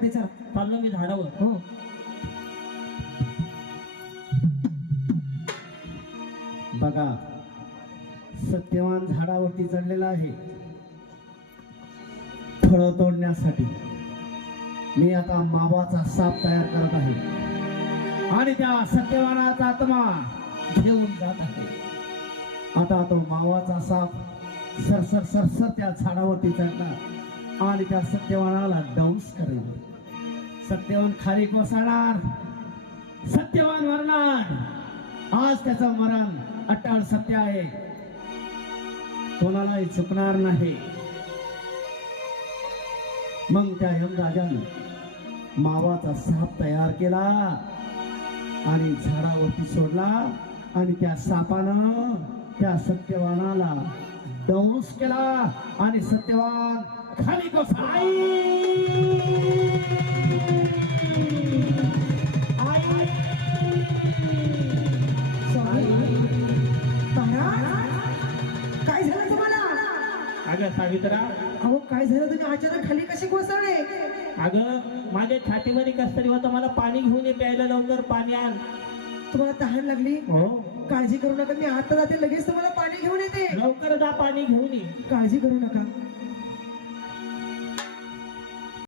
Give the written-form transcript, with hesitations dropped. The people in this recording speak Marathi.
जाते चला. चाललो मी झाडावर. हो बघा, सत्यवान झाडावरती चढलेला आहे फळं तोडण्यासाठी. मी आता मावाचा साप तयार करत आहे आणि त्या सत्यवानाचा आत्मा घेऊन जात आहे. आता तो मावाचा साप सरसर सरसर त्या झाडावरती चढणार आणि त्या सत्यवानाला डौस करेल. सत्यवान खाली कोसळणार, सत्यवान मरणार. आज त्याचं मरण अटळ सत्य आहे, कोणालाही चुकणार नाही. मग त्या यमराजानं मावाचा साप तयार केला आणि झाडावरती सोडला आणि त्या सापानं त्या सत्यवानाला दंश केला आणि सत्यवान खाली कोसळला. काय झालं तुम्हाला? अगं सावित्रा, अहो काय झालं, तुम्ही अचानक खाली कसे कोसळले? अगं माझ्या छातीमध्ये कस तरी होतं, मला पाणी घेऊन ये, प्यायला लवकर पाणी आण. तुम्हाला तहान लागली? हो, काळजी करू नका, मी आता जाते, लगेच तुम्हाला पाणी घेऊन येते. लवकर जा, पाणी घेऊन ये. काळजी करू नका.